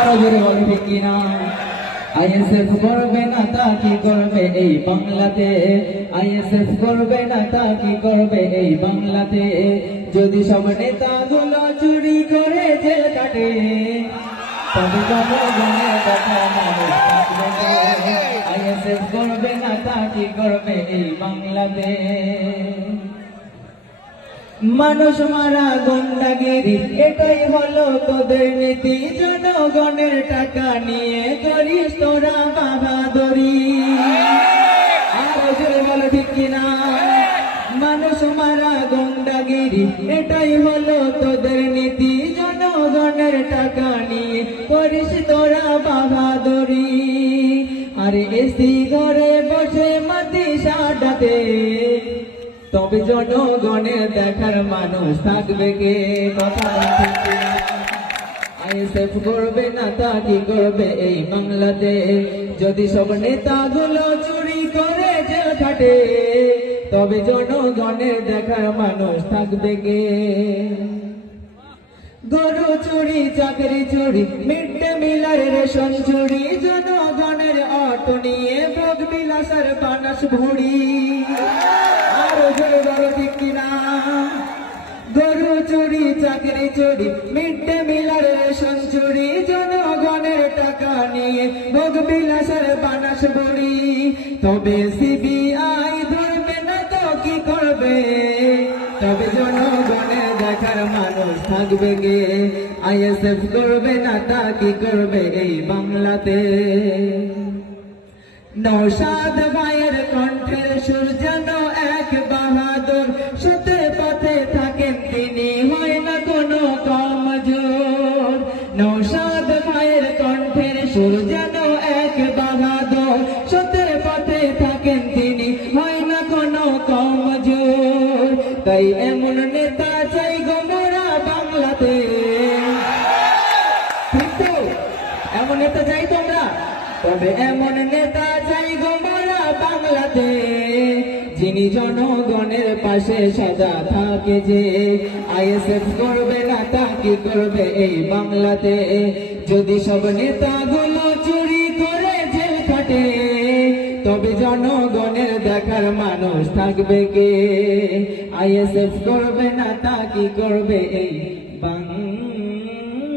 আরো জোরে বলে ঠিক কিনা? আইএসএফ করবে না তা কি করবে এই বাংলাতে? আইএসএফ করবে না তা কি করবে এই বাংলাতে? যদি সব নেতাগুলো চুরি করে জেল কাটে, তবে জনগণের কথা মানুষ থাকবে। আইএসএফ করবে না তা কি করবে এই বাংলাতে? মানুষ মারা গুন্ডাগিরি এটাই হলো তোদের নীতি। জনগণের টাকা নিয়ে করিস তোরা বাহাদুরি। আরো জোরে বলো ঠিক কিনা? মানুষ মারা গুন্ডাগিরি এটাই হলো তোদের নীতি। জনগণের টাকা নিয়ে করিস তোরা বাহাদুরি। আরে এসি ঘরে বসে মাটি সাডাতে, তবে জনগণের দেখার মানুষ থাকবে কে? কথা বলতে আইএসএফ করবে না তা কি করবে এই বাংলাতে? যদি সব নেতাগুলো চুরি করে জেল খাটে, তবে জনগণের দেখার মানুষ থাকবে কে? গরু চুরি, চাকরি চুরি, মিড ডে মিলের রেশন চুরি, জনগণের অটো নিয়ে ভোগ বিলাসের বানাস ভুড়ি। আরো জোরে বলো ঠিক কিনা? গরু চুরি, চাকরি চুরি, মিড ডে মিলের রেশন চুরি, জনগণের টাকা নিয়ে ভোগ বিলাসের বানাস ভুড়ি। তবে সিবিআই ধরবে না তো কি করবে? তবে জনগণের দেখার মানুষ থাকবে গে? আইএসএফ করবে না তা কি করবে এই বাংলাতে? নওশাদ ভাইয়ের কণ্ঠের সুর যেন এক বাহাদুর, সত্যের পথে থাকেন তিনি, হয় না কোনো কমজোর। নওশাদ ভাইয়ের কণ্ঠের সুর যেন এক বাহাদুর, সত্যের পথে থাকেন তিনি, হয় না কোনো কমজোর। তাই এমন নেতা চাই গো মোরা বাংলাতে। ঠিক তো? এমন নেতা চাই তোমরা? তবে এমন নেতা চাই গো মোরা বাংলাতে, যিনি জনগণের পাশে সদা থাকে যে। আইএসএফ করবে না তা কি করবে এই বাংলাতে? যদি সব নেতাগুলো চুরি করে জেল খাটে, তবে জনগণের দেখার মানুষ থাকবে কে? আইএসএফ করবে না তা কি করবে এই বাংলাতে?